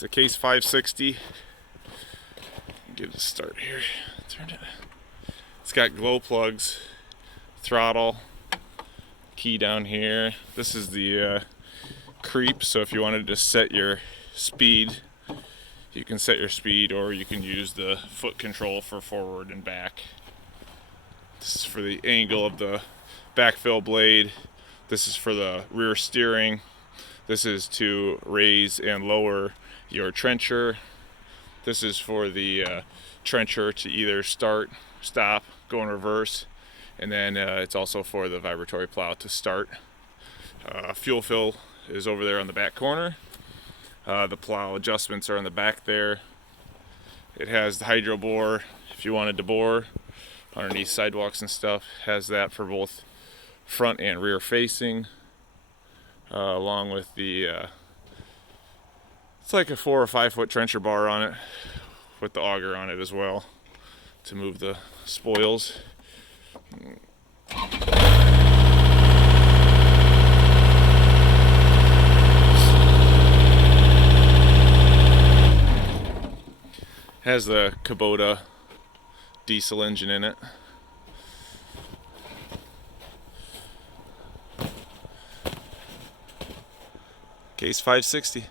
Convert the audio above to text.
It's a Case 560. Give it a start here. Turn it. It's got glow plugs, throttle, key down here. This is the creep, so if you wanted to set your speed, you can set your speed, or you can use the foot control for forward and back. This is for the angle of the backfill blade. This is for the rear steering. This is to raise and lower your trencher. This is for the trencher to either start, stop, go in reverse, and then it's also for the vibratory plow to start. Fuel fill is over there on the back corner. The plow adjustments are in the back there. It has the hydro bore if you wanted to bore underneath sidewalks and stuff. Has that for both front and rear facing, along with the it's like a 4 or 5 foot trencher bar on it with the auger on it as well to move the spoils. Has the Kubota diesel engine in it. Case 560.